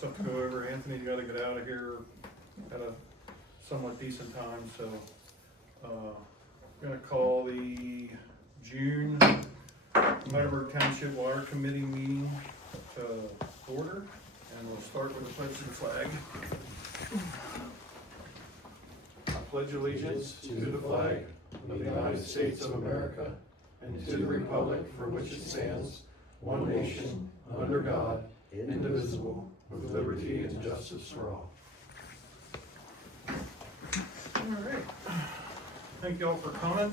Stuff to go over. Anthony, you gotta get out of here at a somewhat decent time, so, we're gonna call the June Heidelberg Township Water Committee meeting to order, and we'll start with the pledge of the flag. I pledge allegiance To the flag of the United States of America and to the republic for which it stands, one nation, under God, indivisible, with liberty and justice for all. All right. Thank you all for coming.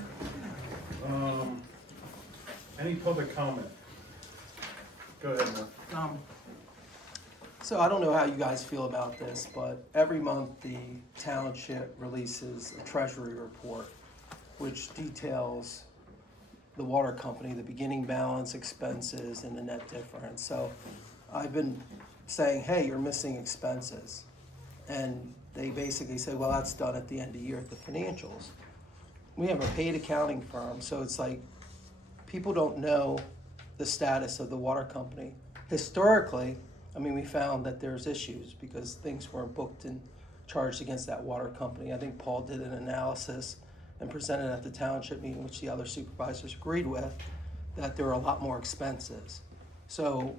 Any public comment? Go ahead, Mark. So I don't know how you guys feel about this, but every month the township releases a treasury report which details the water company, the beginning balance, expenses, and the net difference. So I've been saying, hey, you're missing expenses. And they basically say, well, that's done at the end of the year at the financials. We have a paid accounting firm, so it's like people don't know the status of the water company. Historically, I mean, we found that there's issues because things weren't booked and charged against that water company. I think Paul did an analysis and presented at the township meeting, which the other supervisors agreed with, that there are a lot more expenses. So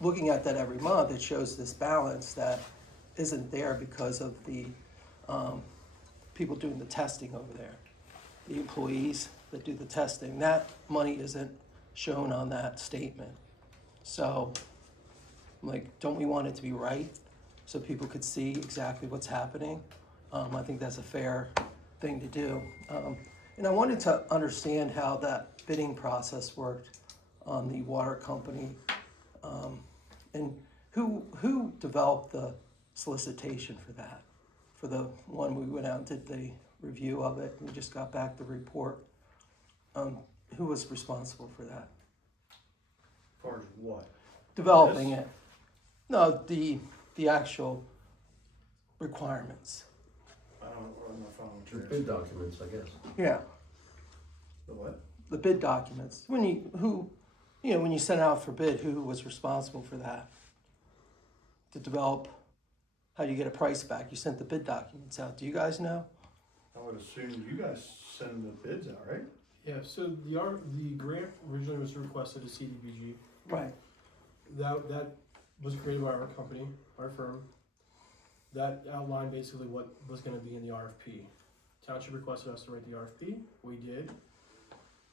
looking at that every month, it shows this balance that isn't there because of the people doing the testing over there, the employees that do the testing. That money isn't shown on that statement. So, like, don't we want it to be right so people could see exactly what's happening? I think that's a fair thing to do. And I wanted to understand how that bidding process worked on the water company, and who developed the solicitation for that? For the one we went out and did the review of it, we just got back the report. Who was responsible for that? As far as what? Developing Yes. it. No, the actual requirements. I don't know, I'm not following The what bid documents, I guess. Yeah, The what? the bid documents. When you sent out for bid, who was responsible for that? To develop, how do you get a price back? You sent the bid documents out. Do you guys know? I would assume you guys send the bids out, right? Yeah, so the grant originally was requested at CDBG. Right. That was created by our company, our firm. That outlined basically what was gonna be in the RFP. Township requested us to write the RFP, we did.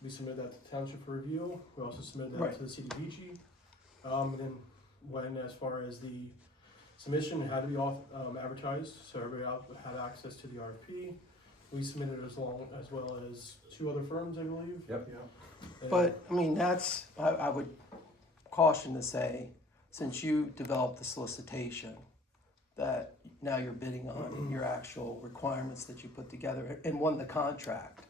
We submitted that to Township for review, we also submitted that Right. to the CDBG. And then when, as far as the submission, it had to be off, advertised, so everybody else would have access to the RFP. We submitted as well as two other firms, I believe. Yep. Yeah. And- But, I mean, I would caution to say, since you developed the solicitation, that now you're bidding on your actual requirements that you put together and won the contract.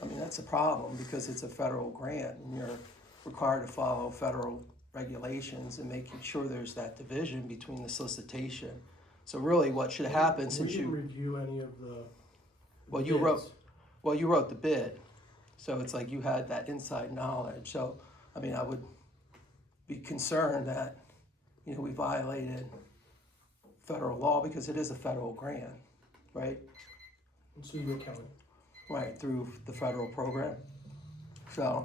I mean, that's a problem because it's a federal grant and you're required to follow federal regulations and making sure there's that division between the solicitation. So really what should happen since We didn't you, review any of the well, you wrote the bid. So it's like you had that inside knowledge. So, I mean, I would be concerned that, we violated federal law because it is a federal grant, right? CDB County. Right, through the federal program. So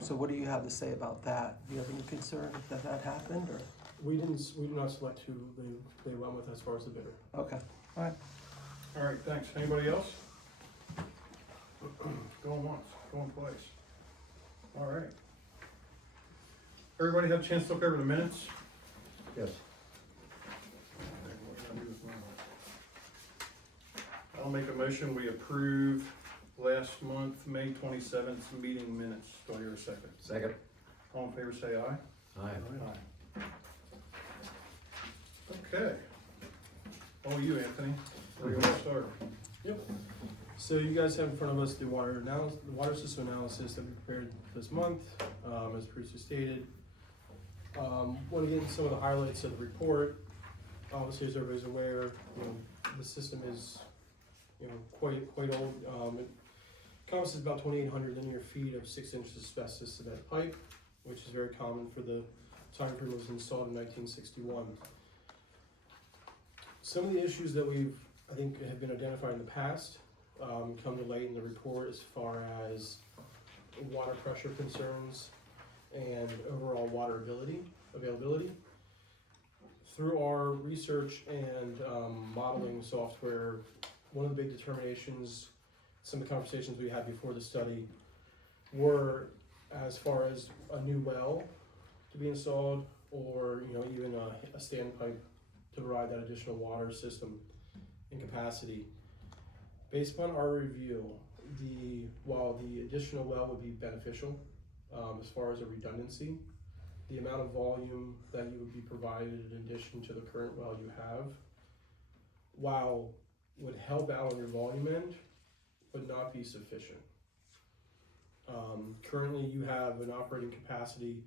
so what do you have to say about that? Do you have any concern that happened, or? We did not select who they went with as far as the bidder. Okay, all right. All right, thanks. Anybody else? Going once, going twice. All right. Everybody have a chance to look over the minutes? Yes. I'll make a motion, we approve last month, May 27th meeting minutes. Do I hear a second? Second. All in favor, say aye. Aye. Okay. Oh, you, Anthony. Where do you want to start? Yep. So you guys have in front of us the water system analysis that we prepared this month, as previously stated. Want to get into some of the highlights of the report. Obviously, as everybody's aware, the system is, quite old. It encompasses about 2,800 linear feet of 6-inch asbestos cement pipe, which is very common for the Town improvement was installed in 1961. Some of the issues that I think, have been identified in the past come to light in the report as far as water pressure concerns and overall water availability. Through our research and modeling software, one of the big determinations, some of the conversations we had before the study were as far as a new well to be installed, or even a standpipe to provide that additional water system and capacity. Based upon our review, while the additional well would be beneficial as far as a redundancy, the amount of volume that you would be provided in addition to the current well you have, while would help out on your volume end, would not be sufficient. Currently you have an operating capacity,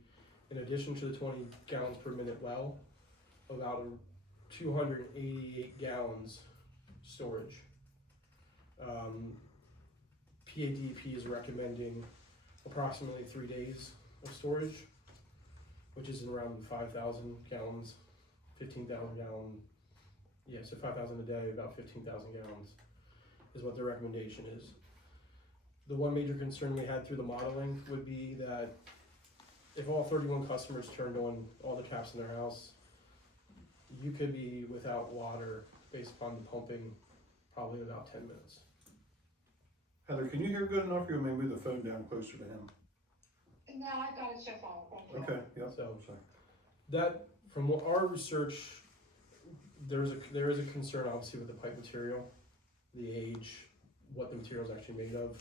in addition to the 20 gallons per minute well, about 288 gallons storage. PADP is recommending approximately 3 days of storage, which is around 5,000 gallons, 15,000 gallon, so 5,000 a day, about 15,000 gallons is what their recommendation is. The one major concern we had through the modeling would be that if all 31 customers turned on all the taps in their house, you could be without water based upon the pumping probably in about 10 minutes. Heather, can you hear good enough, or you may move the phone down closer to him? No, I got it so far, thank you. Okay, yeah, So- I'm sorry. That, from what our research, there is a concern obviously with the pipe material, the age, what the material is actually made of.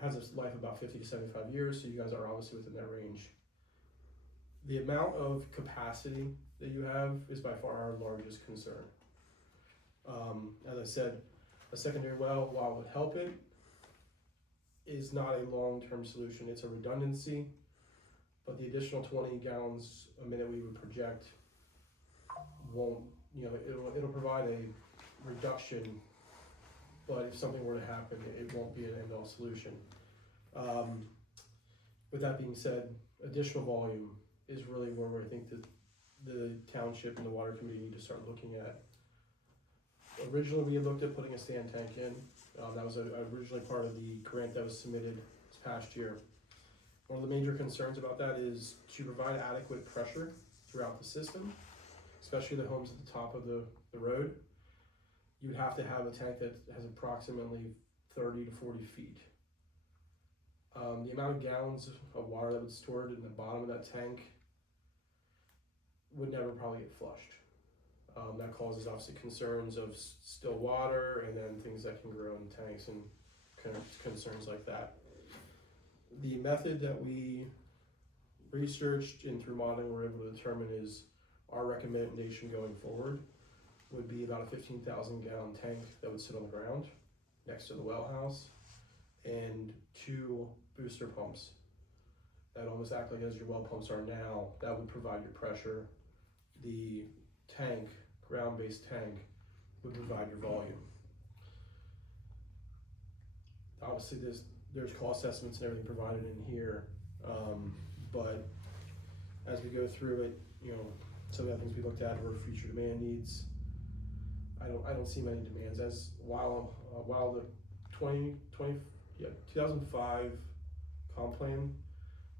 Has a life of about 50 to 75 years, so you guys are obviously within that range. The amount of capacity that you have is by far our largest concern. As I said, a secondary well, while it would help it, is not a long-term solution. It's a redundancy, but the additional 20 gallons a minute we would project won't, it'll provide a reduction, but if something were to happen, it won't be an end-all solution. With that being said, additional volume is really where I think that the township and the water committee need to start looking at. Originally, we had looked at putting a stand tank in. That was originally part of the grant that was submitted this past year. One of the major concerns about that is to provide adequate pressure throughout the system, especially the homes at the top of the road. You'd have to have a tank that has approximately 30 to 40 feet. The amount of gallons of water that was stored in the bottom of that tank would never probably get flushed. That causes obviously concerns of still water, and then things that can grow in tanks and kind of concerns like that. The method that we researched and through modeling we're able to determine is our recommendation going forward would be about a 15,000 gallon tank that would sit on the ground next to the well house, and 2 booster pumps that almost act like as your well pumps are now. That would provide your pressure. The tank, ground-based tank, would provide your volume. Obviously there's cost estimates and everything provided in here, but as we go through it, some of the things we looked at were future demand needs. I don't see many demands, as while the 2005 comp plan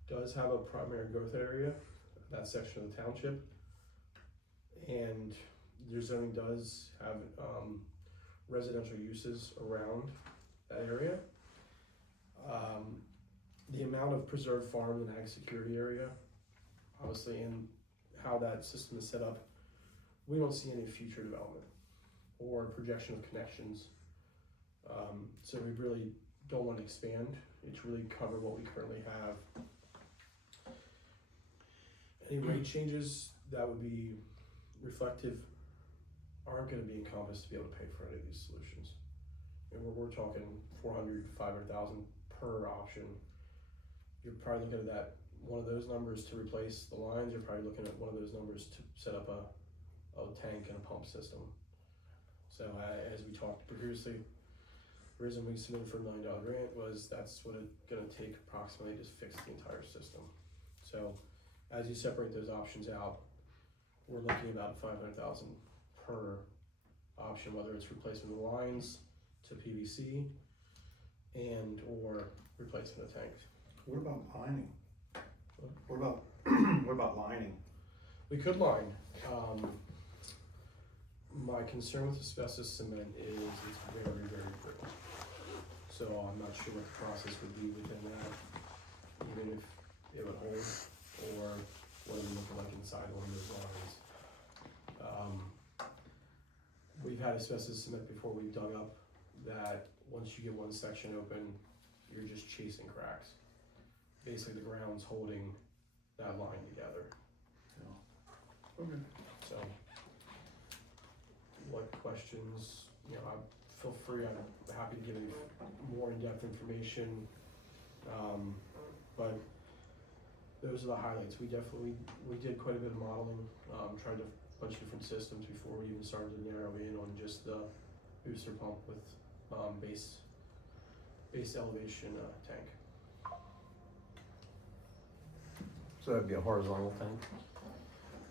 does have a primary growth area, that section of the township, and your zoning does have residential uses around that area. The amount of preserved farm and ag security area, obviously, and how that system is set up, we don't see any future development or projection of connections. So we really don't want to expand. It's really cover what we currently have. Any rate changes that would be reflective aren't going to be encompassed to be able to pay for any of these solutions. And we're talking 400 to 500,000 per option. You're probably looking at that, one of those numbers to replace the lines. You're probably looking at one of those numbers to set up a tank and a pump system. So as we talked previously, the reason we submitted for $1 million grant was that's what it's going to take approximately to fix the entire system. So As you separate those options out, we're looking about 500,000 per option, whether it's replacement of lines to PVC and or replacement of tanks. What about lining? What about, what about lining? We could line. My concern with asbestos cement is it's very, very brittle. So I'm not sure what the process would be within that, even if it would hold, or what it would look like inside along those lines. We've had asbestos cement before we've dug up that once you get one section open, you're just chasing cracks. Basically the ground's holding that line together. Okay. So, what questions, feel free, I'm happy to give you more in-depth information. But those are the highlights. We did quite a bit of modeling, tried a bunch of different systems before we even started to narrow in on just the booster pump with base elevation tank. So that'd be a horizontal tank?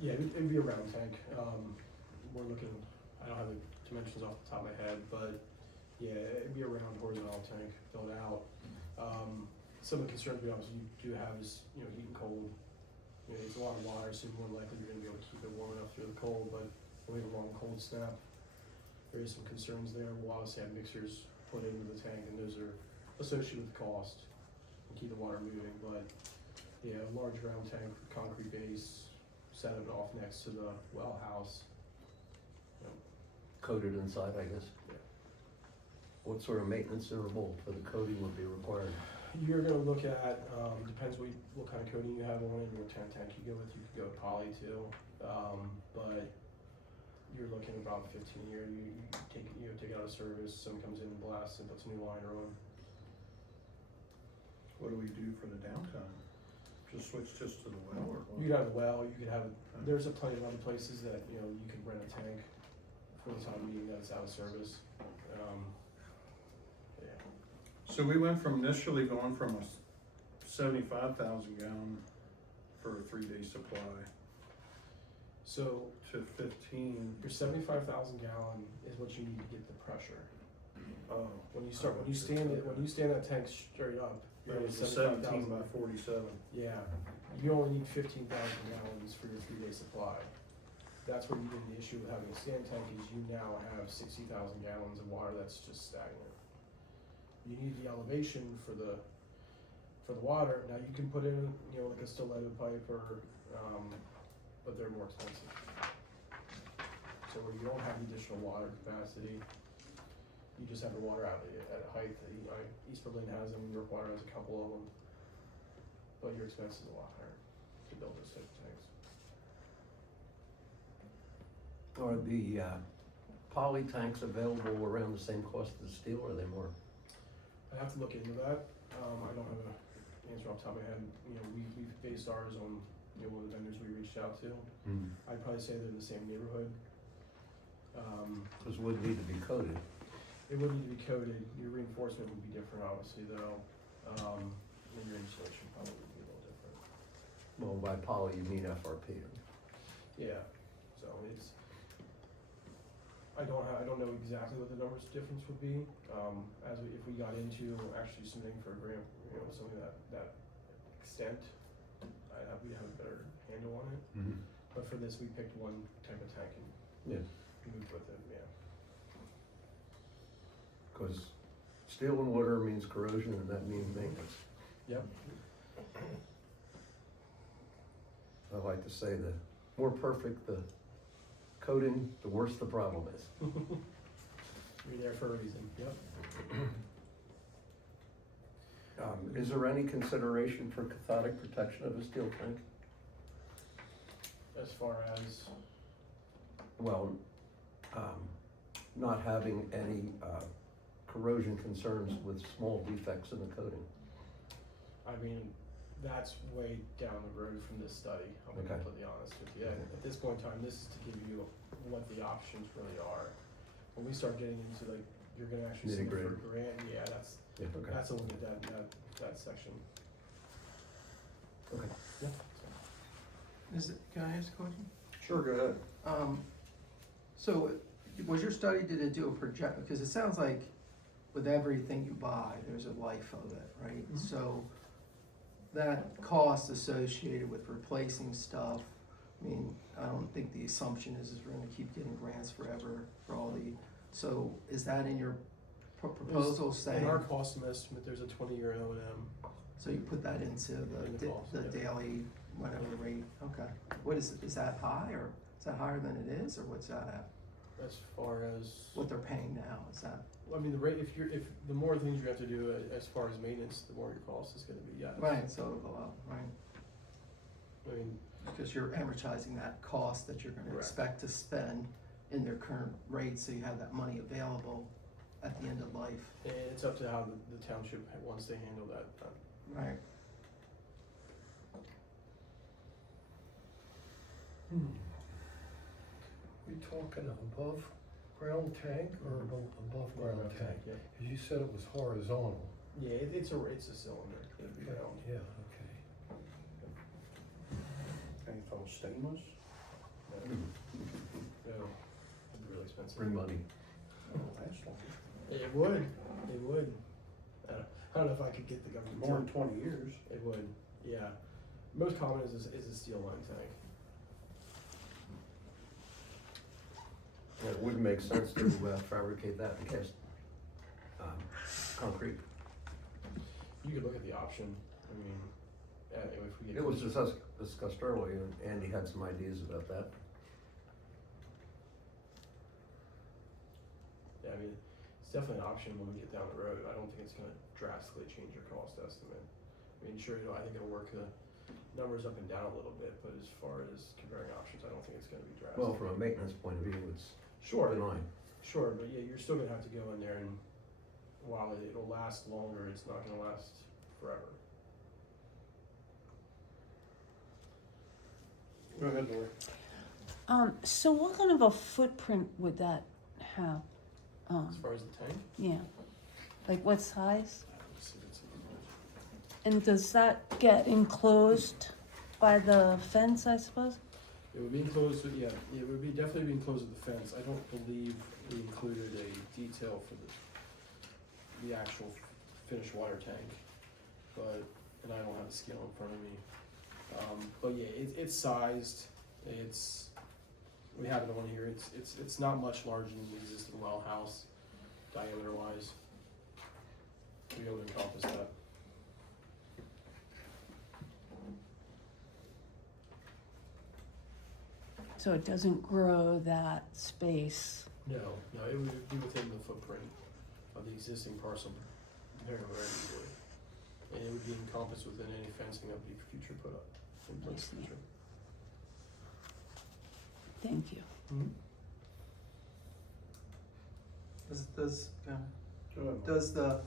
Yeah, it'd be a round tank. We're looking, I don't have the dimensions off the top of my head, but yeah, it'd be a round horizontal tank filled out. Some of the concerns we obviously do have is, heat and cold. It's a lot of water, so more likely you're gonna be able to keep it warm enough through the cold, but when we have a long cold snap, there is some concerns there. We'll obviously have mixers put into the tank, and those are associated with cost and keep the water moving, but yeah, a large round tank, concrete base, set it off next to the well house. Coated inside, I guess? Yeah. What sort of maintenance interval for the coating would be required? You're gonna look at, depends what kind of coating you have on it, and what tank you go with. You could go with poly too, but you're looking about 15 a year. You take it out of service, someone comes in and blasts and puts a new liner on. What do we do for the downtime? Just switch just to the well or what? You could have a well, you could have, there's plenty of other places that, you could rent a tank for the time being that it's out of service. Yeah. So we went from initially going from a 75,000 gallon for a 3-day supply So to 15. your 75,000 gallon is what you need to get the pressure. Oh. When you stand that tank straight up, It you're was at a 17 75,000. by 47. Yeah, you only need 15,000 gallons for your 3-day supply. That's where you get the issue with having a stand tank is you now have 60,000 gallons of water that's just stagnant. You need the elevation for the water. Now you can put in, like a stiletto pipe or, but they're more expensive. So where you don't have the additional water capacity, you just have the water out at a height that, East Berlin has them, New York Water has a couple of them. But your expense is a lot higher to build those type of tanks. Are the poly tanks available around the same cost as steel, or are they more? I have to look into that. I don't have an answer off the top of my head. We've based ours on, one of the vendors we reached out to. I'd probably say they're in the same neighborhood. Because it would need to be coated. It would need to be coated. Your reinforcement would be different, obviously, though. And your insulation probably would be a little different. Well, by poly, you mean FRP. Yeah, so it's, I don't know exactly what the numbers difference would be. If we got into actually submitting for a grant, something that extent, we'd have a better handle on it. But for this, we picked one type of tank and Yeah. moved with it, yeah. Because steel and water means corrosion, and that means maintenance. Yep. I like to say the more perfect the coating, the worse the problem is. You're there for a reason, yep. Is there any consideration for cathodic protection of a steel tank? As far as, Well, not having any corrosion concerns with small defects in the coating. that's way down the road from this study, I'll be Okay. completely honest with you. At this point in time, this is to give you what the options really are. When we start getting into you're gonna actually submit for a Nitty-gritty. grant, yeah, that's a look at that section. Okay. Yeah. Can I ask a question? Sure, go ahead. So, was your study, did it do a project, because it sounds like with everything you buy, there's a life of it, right? Mhm. So, that cost associated with replacing stuff, I mean, I don't think the assumption is we're gonna keep getting grants forever for all the, so is that in your proposal saying? In our cost estimate, there's a 20-year O&M. So you put that into In the cost, the yeah. daily, whatever rate, okay. What is that high, or is that higher than it is, or what's that at? As far as, What they're paying now, is that? I mean, the rate, if the more things you have to do as far as maintenance, the more your cost is gonna be, yes. Right, so it'll go up, right? I mean, Because you're amortizing that cost that you're gonna Correct. expect to spend in their current rate, so you have that money available at the end of life, and it's up to how the township wants to handle that. right? We talking above ground tank or above ground tank? Yeah, 'Cause you said it was horizontal. yeah, it's a cylinder, it'd be round. Yeah, okay. Anything stainless? No, it'd be really expensive. Bring money. Oh, that's long. It would. I don't know if I could get the government. More than 20 years. It would, yeah. Most common is a steel line tank. Yeah, it wouldn't make sense to fabricate that and cast concrete. You could look at the option, I mean, if we get. It was discussed earlier, and Andy had some ideas about that. Yeah, I mean, it's definitely an option when we get down the road. I don't think it's gonna drastically change your cost estimate. I mean, sure, I think it'll work the numbers up and down a little bit, but as far as comparing options, I don't think it's gonna be drastic. Well, from a maintenance point of view, it's Sure, benign. sure, but yeah, you're still gonna have to go in there, and while it'll last longer, it's not gonna last forever. Go ahead, Lori. So what kind of a footprint would that have? As far as the tank, Yeah, like what size? let's see if it's. And does that get enclosed by the fence, I suppose? It would be enclosed with, yeah, it would be definitely be enclosed with the fence. I don't believe we included a detail for the actual finished water tank, but, and I don't have the scale in front of me. But yeah, it's sized, we have it on here, it's not much larger than the existing well house, diameter wise. To be able to encompass that. So it doesn't grow that space? No, it would be within the footprint of the existing parcel there already. And it would be encompassed within any fencing that would be future put up in place I see. future. Thank you. Does, Go ahead. Lori. does the,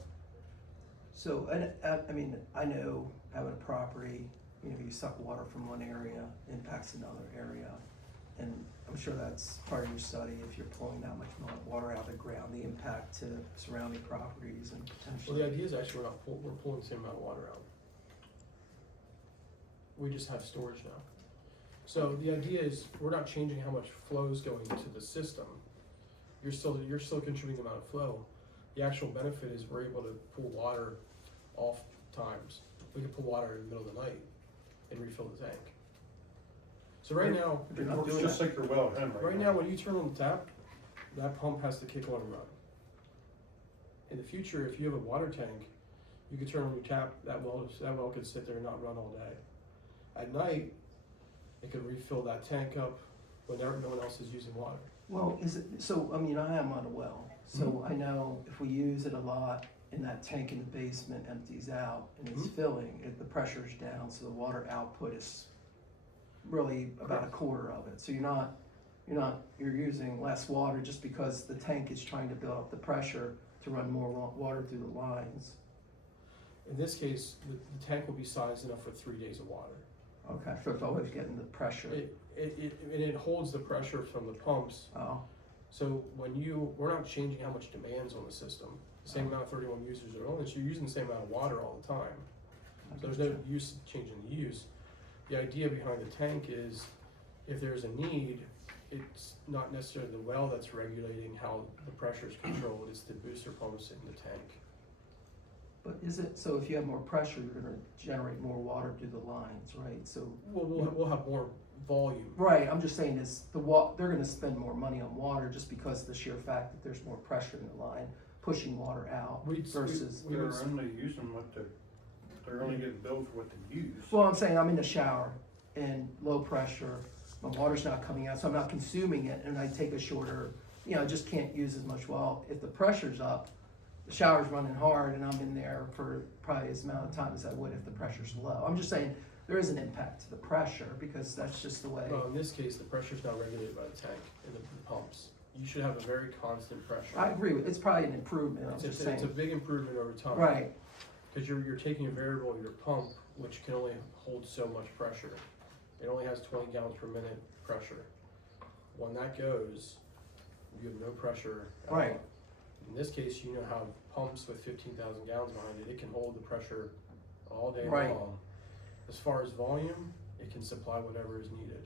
so, and, I mean, I know having a property, you know, you suck water from one area, impacts another area. And I'm sure that's part of your study, if you're pulling that much more water out of the ground, the impact to surrounding properties and Well, potentially. the idea is actually we're pulling the same amount of water out. We just have storage now. So the idea is we're not changing how much flow is going into the system. You're still contributing the amount of flow. The actual benefit is we're able to pull water off times. We can pull water in the middle of the night and refill the tank. So right now, You're not Works doing just that. like your well at home right now, when you turn on the tap, that pump has to kick on and run. In the future, if you have a water tank, you could turn on your tap, that well could sit there and not run all day. At night, it could refill that tank up when no one else is using water. Well, is it, so, I mean, I am on a well, so I know if we use it a lot and that tank in the basement empties out and it's filling, the pressure's down, so the water output is really about a quarter of it. So you're using less water just because the tank is trying to build up the pressure to run more water through the lines. In this case, the tank will be sized enough for 3 days of water. Okay, so it's always getting the pressure. It holds the pressure from the pumps. Oh, So we're not changing how much demand's on the system. The same amount of 31 users are on it, so you're using the same amount of water all the time. So there's no use changing the use. The idea behind the tank is, if there's a need, it's not necessarily the well that's regulating how the pressure is controlled, it's the booster pumps in the tank. But is it, so if you have more pressure, you're gonna generate more water through the lines, right? So, We'll have more volume. right, I'm just saying is they're gonna spend more money on water just because of the sheer fact that there's more pressure in the line, pushing water out versus. They're only using what they're only getting billed for what they use. Well, I'm saying I'm in the shower and low pressure, my water's not coming out, so I'm not consuming it, and I take a shorter, I just can't use as much. Well, if the pressure's up, the shower's running hard, and I'm in there for probably as amount of time as I would if the pressure's low. I'm just saying, there is an impact to the pressure, because that's just the way. Well, in this case, the pressure's not regulated by the tank and the pumps. You should have a very constant pressure. I agree with, it's probably an improvement, I'm just It's a saying. big improvement over time. Right, Because you're taking a variable in your pump, which can only hold so much pressure. It only has 20 gallons per minute pressure. When that goes, you have no pressure at all. Right. In this case, you know how pumps with 15,000 gallons behind it, it can hold the pressure all day Right. long. As far as volume, it can supply whatever is needed.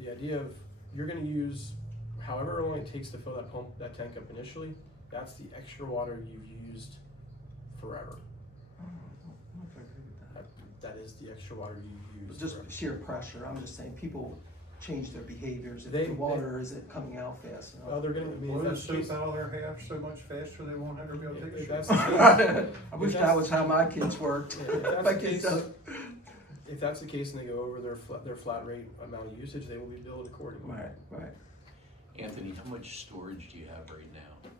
The idea of, you're gonna use however long it takes to fill that tank up initially, that's the extra water you've used forever. I don't know if I agree with that. That is the extra water you use. Just forever. sheer pressure, I'm just saying, people change their behaviors, if They- the water isn't coming out fast enough. Oh, they're gonna, I mean, if Blow the that's the case, soap out of their half so much faster they won't ever be able to take a if shit. that's the case, I wish that was how my kids worked. if that's My the kids case, don't. if that's the case and they go over their flat rate amount of usage, they will be billed accordingly. Right. Anthony, how much storage do you have right now?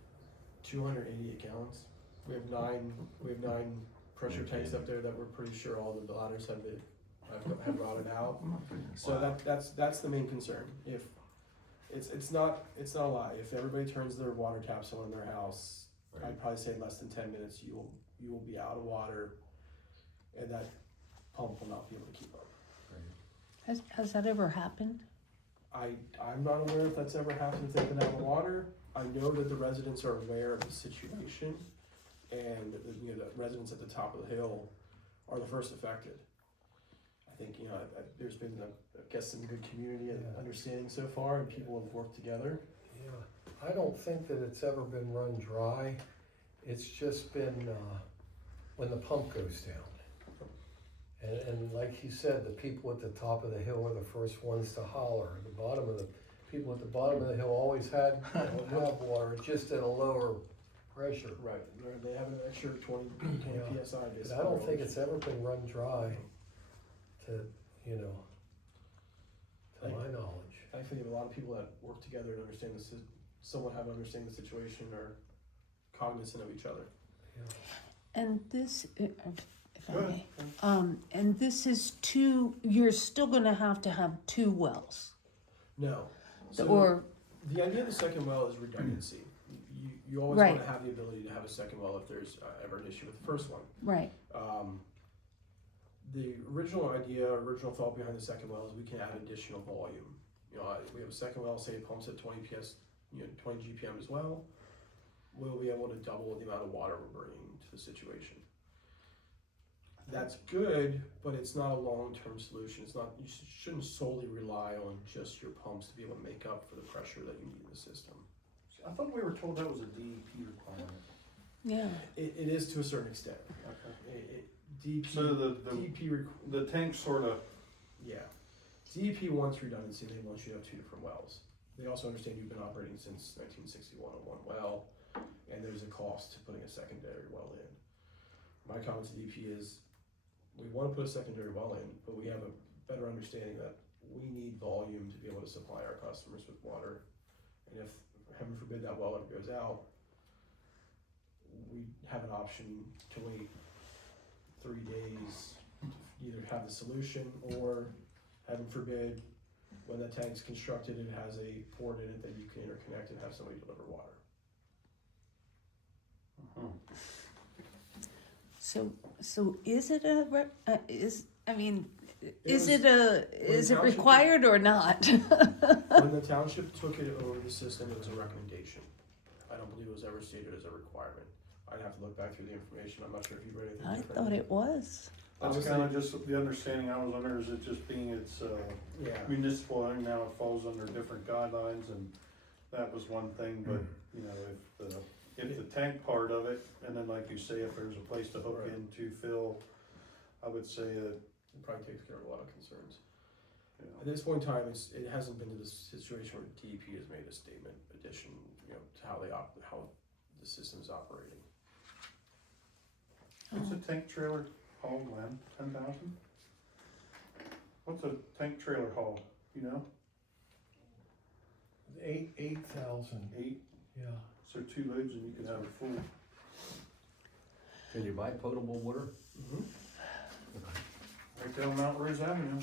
288 gallons. We have nine pressure tanks up there that we're pretty sure all the bladders have rotted out. So that's the main concern. If it's not a lie. If everybody turns their water taps on in their house, Right. I'd probably say less than 10 minutes you will be out of water, and that pump will not be able to keep up. Has that ever happened? I'm not aware if that's ever happened, if they've been out of water. I know that the residents are aware of the situation, and the residents at the top of the hill are the first affected. I think, there's been, I guess, some good community and Yeah. understanding so far, and people have worked together. Yeah, I don't think that it's ever been run dry. It's just been, when the pump goes down. And like he said, the people at the top of the hill are the first ones to holler. People at the bottom of the hill always have water, it's just at a lower pressure. Right. They have an extra 20 Yeah. PSI. But I don't think it's ever been run dry to my knowledge. Thankfully, a lot of people that work together and understand somewhat have understand the situation are cognizant of each other. And this, if I Go may, ahead. and this is you're still gonna have to have two wells, No. So or, the idea of the second well is redundancy. You always Right. want to have the ability to have a second well if there's ever an issue with the first one. right, The original thought behind the second well is we can add additional volume. We have a second well, say it pumps at 20 GPM as well. We'll be able to double the amount of water we're bringing to the situation. That's good, but it's not a long-term solution. It's not. You shouldn't solely rely on just your pumps to be able to make up for the pressure that you need in the system. I thought we were told that was a DEP requirement. yeah. It is to a certain extent. DEP, So the tank sort of, yeah. DEP wants redundancy. They want you to have two different wells. They also understand you've been operating since 1961 on one well, and there's a cost to putting a secondary well in. My comment to DEP is, we want to put a secondary well in, but we have a better understanding that we need volume to be able to supply our customers with water. And if, heaven forbid, that well ever goes out, we have an option to wait 3 days to either have the solution, or heaven forbid, when the tank's constructed, it has a port in it that you can interconnect and have somebody deliver water. So is it is was- it township- required or not? When the township took it over the system, it was a recommendation. I don't believe it was ever stated as a requirement. I'd have to look back through the information. I'm not sure if you read anything I different. thought it was. That's Obviously- kinda just the understanding I was under, is it just being it's, Yeah, municipal, and now it falls under different guidelines, and that was one thing, but, you know, if the tank part of it, and then like you say, if there's a place to hook Right. in to fill, I would say that, it probably takes care of a lot of concerns. you know, At this point in time, it hasn't been to this situation where DEP has made a statement addition, you know, to how how the system's operating. what's a tank trailer haul, Glenn, 10,000? What's a tank trailer haul, you know, 8,000, 8, yeah. so 2 loads and you can have it full. Can you buy potable water? Right down Mount Rose Avenue.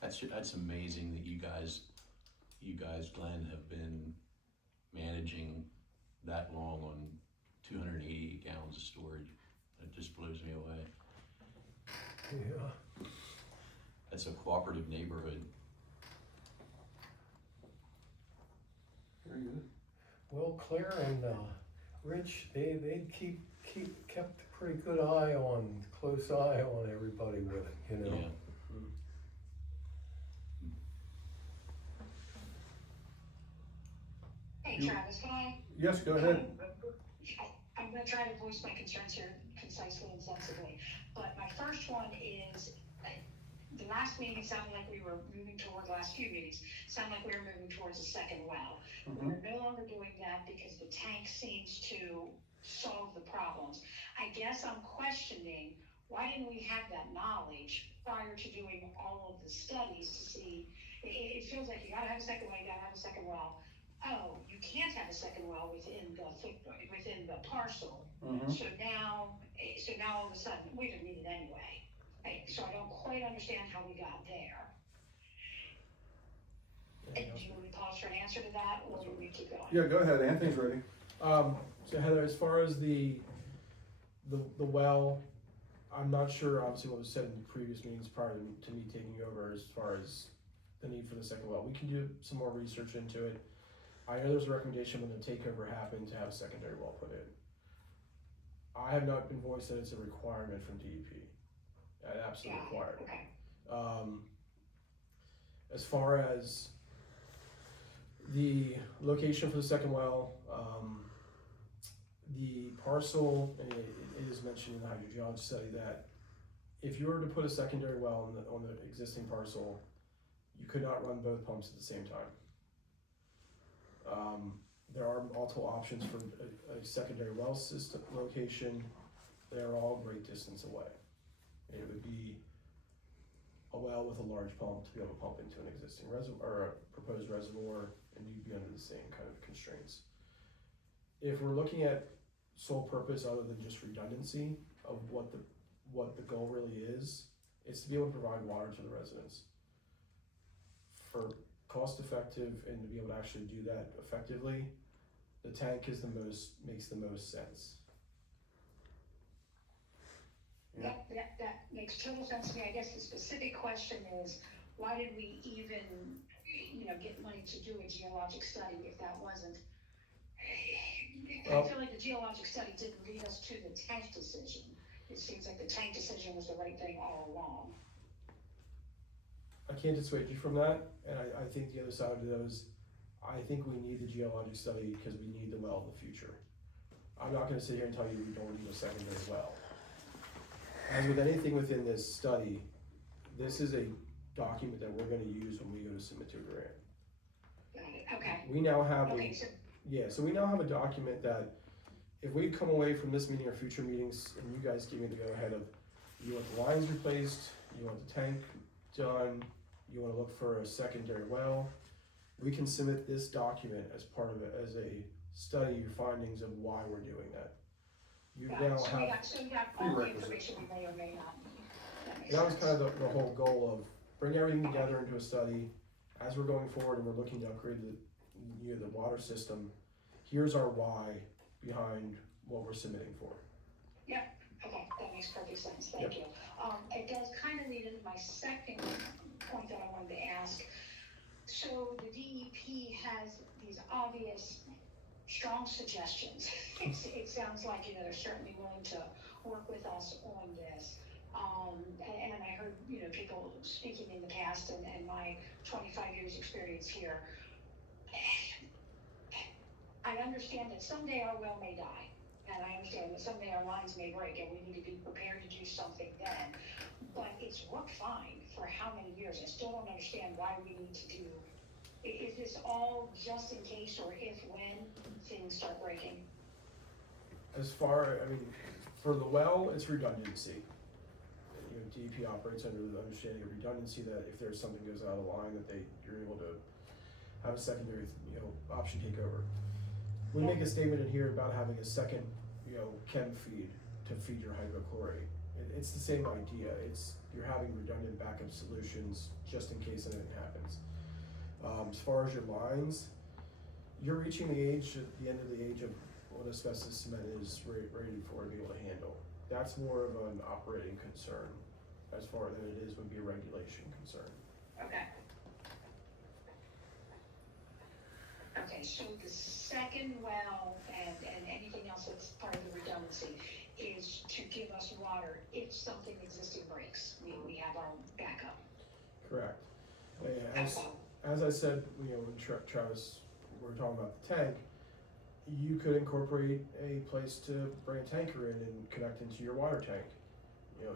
That's amazing that you guys, Glenn, have been managing that long on 288 gallons of storage. It just blows me away. Yeah. That's a cooperative neighborhood. Very good. Well, Claire and Rich, they kept a pretty good close eye on everybody with it, you know? Yeah. Hey You- Travis, can I? Yes, go ahead. I'm gonna try to voice my concerns here concisely and sensibly, but my first one is, the last meeting, it sounded like we were moving toward, the last few meetings, sounded like we were moving towards a second well. We're no longer doing that because the tank seems to solve the problems. I guess I'm questioning, why didn't we have that knowledge prior to doing all of the studies to see, it feels like you gotta have a second well, you gotta have a second well. Oh, you can't have a second well within the parcel. So now all of a sudden, we didn't need it anyway. So I don't quite understand how we got there. Do you want me to pause for an answer to that, or do we keep going? Yeah, go ahead, Anthony's ready. So Heather, as far as the well, I'm not sure obviously what was said in previous meetings prior to me taking over as far as the need for the second well. We can do some more research into it. I know there's a recommendation when the takeover happened to have a secondary well put in. I have not been voiced that it's a requirement from DEP. Absolutely Yeah, required. okay. As far as the location for the second well, the parcel, and it is mentioned in the hydrogeology study that if you were to put a secondary well on the existing parcel, you could not run both pumps at the same time. There are multiple options for a secondary well system location. They're all a great distance away. It would be a well with a large pump to be able to pump into an existing reservoir or a proposed reservoir, and you'd be under the same kind of constraints. If we're looking at sole purpose other than just redundancy of what the goal really is, it's to be able to provide water to the residents for cost effective and to be able to actually do that effectively. The tank makes the most sense. Yeah. That makes total sense to me. I guess the specific question is, why did we even, get money to do a geologic study if that wasn't? I feel like the geologic study didn't lead us to the tank decision. It seems like the tank decision was the right thing all along. I can't dissuade you from that, and I think the other side of those, I think we need the geologic study because we need the well in the future. I'm not gonna sit here and tell you we don't need a secondary well. As with anything within this study, this is a document that we're gonna use when we go to submit to a grant. Got it, okay. We now have Okay, so, so we now have a document that if we come away from this meeting or future meetings and you guys give me the go ahead of, you want the lines replaced, you want the tank done, you wanna look for a secondary well, we can submit this document as part of it, as a study, your findings of why we're doing that. You got now it. So have, we got all the prerequisite. information we may or may not need. That makes that was sense. kind of the whole goal of bring everything together into a study. As we're going forward and we're looking to upgrade the water system, here's our why behind what we're submitting for. Yep, okay, that makes perfect sense, Yep. thank you. It does kind of lead into my second point that I wanted to ask. So the DEP has these obvious strong suggestions. It sounds like, you know, they're certainly willing to work with us on this. And I heard, you know, people speaking in the past and my 25 years experience here. I understand that someday our well may die. And I understand that someday our lines may break and we need to be prepared to do something then. But it's worked fine for how many years? I still don't understand why we need to do. Is this all just in case or if when things start breaking? As far, I mean, for the well, it's redundancy. You know, DEP operates under the understanding of redundancy that if there's something goes out of line, that you're able to have a secondary, you know, option take over. We make a statement in here about having a second, you know, chem feed to feed your hydrochlorate. It's the same idea. You're having redundant backup solutions just in case anything happens. As far as your lines, you're reaching the end of the age of what asbestos cement is rated for to be able to handle. That's more of an operating concern as far than it is would be a regulation concern. Okay. Okay, so the second well and anything else that's part of the redundancy is to give us water if something existing breaks. We have our backup. Correct. As I said, you know, when Travis, we were talking about the tank, you could incorporate a place to bring a tanker in and connect into your water tank, you know,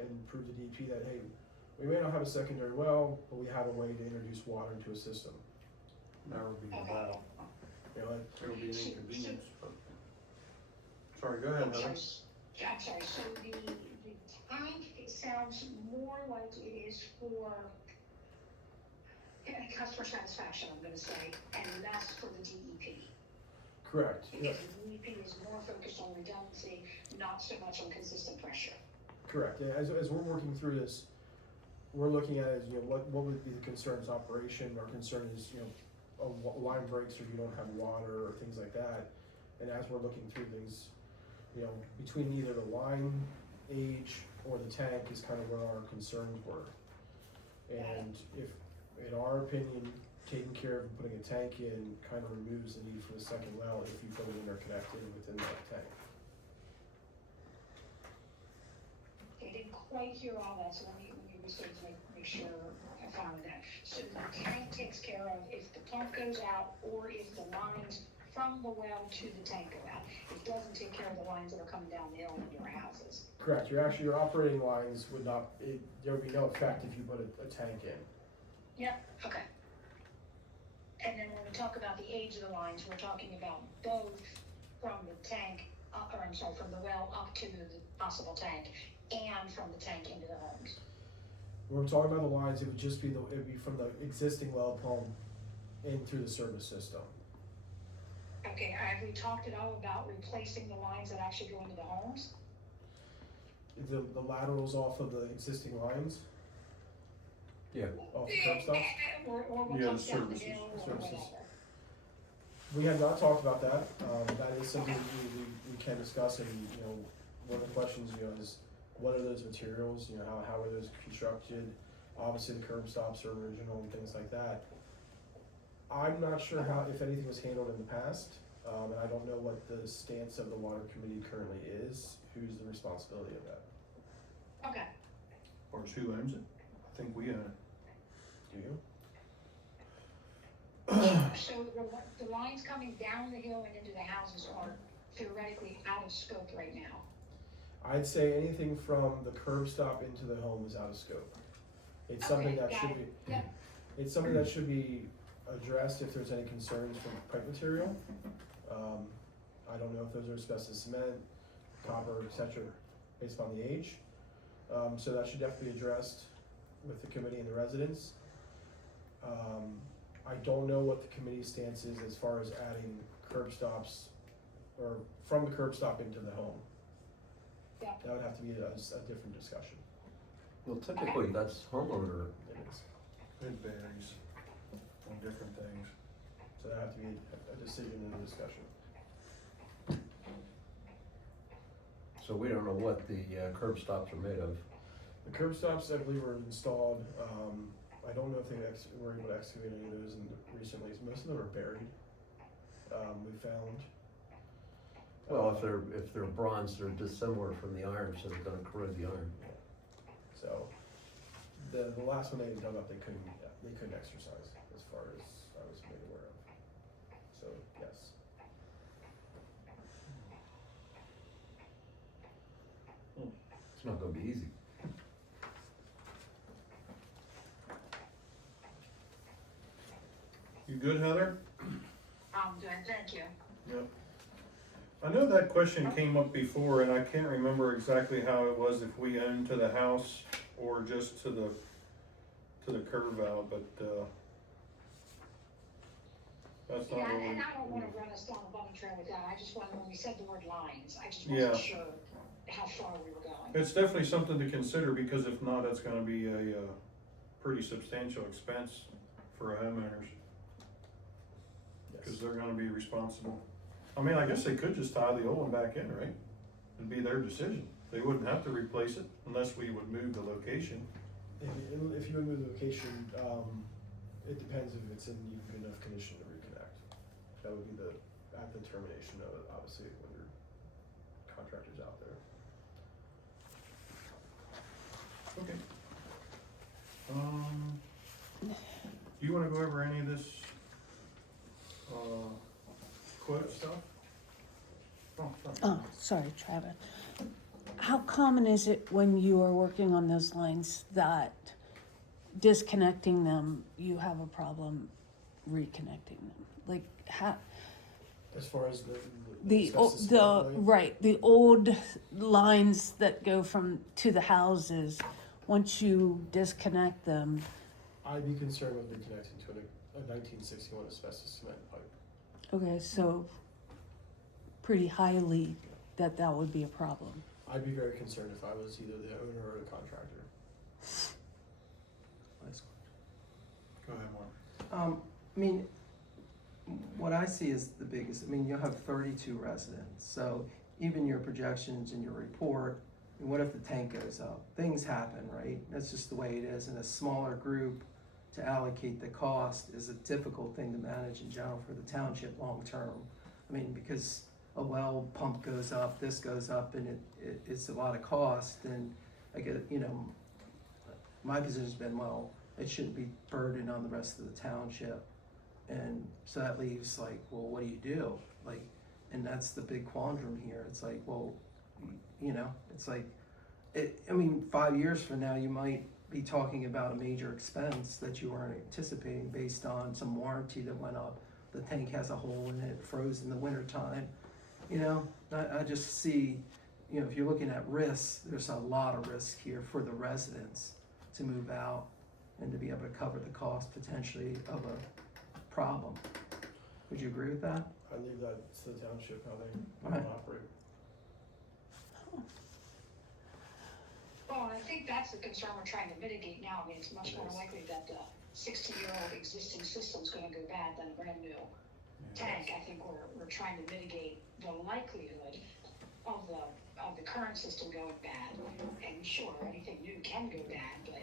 and prove to DP that, hey, we may not have a secondary well, but we have a way to introduce water into a system. That would be the battle. You know, It would be an inconvenience, but. Sorry, go ahead, I'm Heather. sorry, so the tank, it sounds more like it is for customer satisfaction, I'm gonna say, and less for the DEP. correct. Yeah, Because the DEP is more focused on redundancy, not so much on consistent pressure. correct. Yeah, as we're working through this, we're looking at it as, you know, what would be the concerns operation. Our concern is, you know, line breaks or you don't have water or things like that. And as we're looking through things, you know, between either the line age or the tank is kind of where our concerns were. And if, in our opinion, taking care of and putting a tank in kind of removes the need for the second well if you put it interconnected within that tank. I didn't quite hear all that, so let me research to make sure I found that. So the tank takes care of if the pump goes out or if the lines from the well to the tank go out. It doesn't take care of the lines that are coming down the hill into your houses. Correct. Your operating lines would not, there would be no effect if you put a tank in. Yep, okay. And then when we talk about the age of the lines, we're talking about both from the tank, from the well up to the possible tank and from the tank into the homes. When we're talking about the lines, it would just be it would be from the existing well pump in through the service system. Okay, have we talked at all about replacing the lines that actually go into the homes? The laterals off of the existing lines, Yeah, off the curb stops. Or what Yeah, comes the down the services, hill or services. whatever. We have not talked about that. That is something we can discuss, and, you know, one of the questions, you know, is what are those materials, you know, how are those constructed? Obviously, the curb stops are original and things like that. I'm not sure if anything was handled in the past, and I don't know what the stance of the water committee currently is. Who's the responsibility of that? Okay, Or who owns it? I think we own it. Do you? so the lines coming down the hill and into the houses are theoretically out of scope right now. I'd say anything from the curb stop into the home is out of scope. It's something Okay, that got should it. be, Yep. it's something that should be addressed if there's any concerns from pipe material. I don't know if those are asbestos cement, copper, et cetera, based upon the age. So that should definitely be addressed with the committee and the residents. I don't know what the committee's stance is as far as adding curb stops or from the curb stop into the home. Yeah. That would have to be a different discussion. well, typically that's homeowner. It is. It varies on different things. So that have to be a decision and a discussion. So we don't know what the curb stops are made of. The curb stops, I believe, were installed. I don't know if they were able to excavate any of those recently. Most of them are buried. we found. Well, if they're bronze, they're dissimilar from the iron, so they're gonna corrode the iron. So, the last one they dug up, they couldn't exercise, as far as I was made aware of. So, yes. It's not gonna be easy. You good, Heather? I'm good, thank you. Yep. I know that question came up before, and I can't remember exactly how it was, if we owned to the house or just to the curb out, but, that's not Yeah, really. and I don't wanna run us down a bunny trail with that, I just wanted, when we said the word lines, I just Yeah. wasn't sure how far we were going. It's definitely something to consider, because if not, it's gonna be a, pretty substantial expense for homeowners, Yes. cause they're gonna be responsible. I mean, I guess they could just tie the old one back in, right? It'd be their decision. They wouldn't have to replace it unless we would move the location. If you would move the location, it depends if it's in good enough condition to reconnect. That would be at the termination of it, obviously, when your contractor's out there. Okay. You wanna go over any of this, quote stuff? Oh, sorry. Oh, sorry, Travis. How common is it when you are working on those lines that disconnecting them, you have a problem reconnecting them? Like, how, As far as the asbestos line, right, the old lines that go to the houses, once you disconnect them, I'd be concerned with reconnecting to a 1961 asbestos cement pipe. okay, so pretty highly that would be a problem. I'd be very concerned if I was either the owner or the contractor. Go ahead, Mark. I mean, what I see is the biggest, I mean, you'll have 32 residents, so even your projections in your report, and what if the tank goes up? Things happen, right? That's just the way it is. In a smaller group, to allocate the cost is a difficult thing to manage in general for the township long-term. I mean, because a well pump goes up, this goes up, and it's a lot of cost, and I get, my position's been, well, it shouldn't be burdened on the rest of the township. And so that leaves like, well, what do you do? Like, and that's the big quandrum here. It's like, well, it's like, I mean, 5 years from now, you might be talking about a major expense that you weren't anticipating based on some warranty that went up. The tank has a hole in it, froze in the wintertime. I just see, if you're looking at risks, there's a lot of risk here for the residents to move out and to be able to cover the cost potentially of a problem. Would you agree with that? I leave that to the township, how they Alright. operate. Well, I think that's the concern we're trying to mitigate now. I mean, it's much more Yes. likely that the 60-year-old existing system's gonna go bad than a brand new tank. I think we're trying to mitigate the likelihood of the current system going bad. And sure, anything new can go bad, but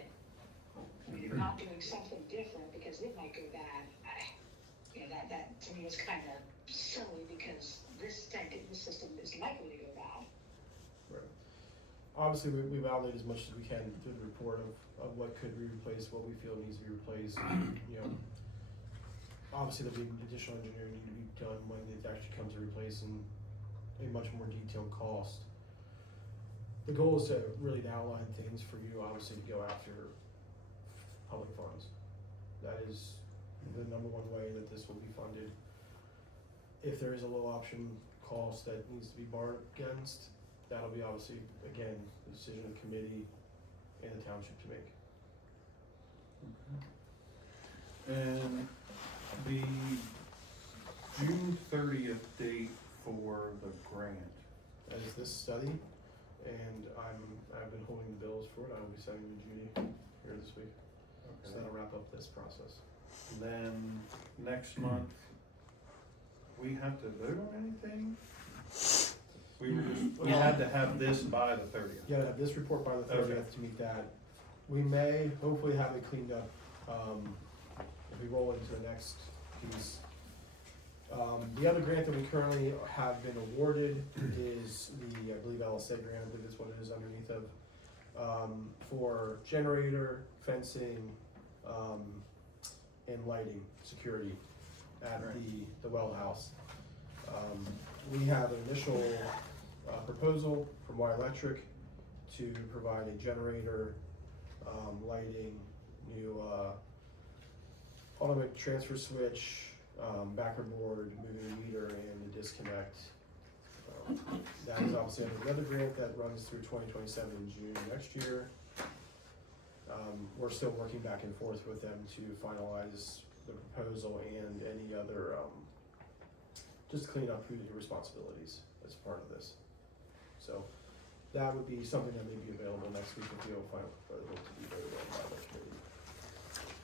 if you're not doing something different because it might go bad, that to me is kind of silly, because this system is likely to go bad. Right. Obviously, we've outlaid as much as we can through the report of what could be replaced, what we feel needs to be replaced. Obviously there'll be additional engineering need to be done when it actually comes to replacing a much more detailed cost. The goal is to really outline things for you, obviously, to go after public funds. That is the number one way that this will be funded. If there is a low option cost that needs to be borrowed against, that'll be obviously, again, the decision of the committee and the township to make. And the June 30th date for the grant. That is this study, and I've been holding the bills for it. I will be sending to Judy here this week. So that'll wrap up this process. Then next month, we have to vote on anything? We had to have this by the 30th. You gotta have this report by the 30th to meet that. We may hopefully have it cleaned up, if we roll into the next piece. The other grant that we currently have been awarded is the, I believe LSA grant, I believe that's what it is underneath of, for generator, fencing, and lighting, security at the well house. We have an initial proposal from Wire Electric to provide a generator, lighting, new automatic transfer switch, backer board, moving the meter, and the disconnect. That is obviously under the other grant that runs through 2027 in June next year. We're still working back and forth with them to finalize the proposal and any other, just clean up who's responsibilities as part of this. So that would be something that may be available next week if we don't find a proposal to be voted on by the committee.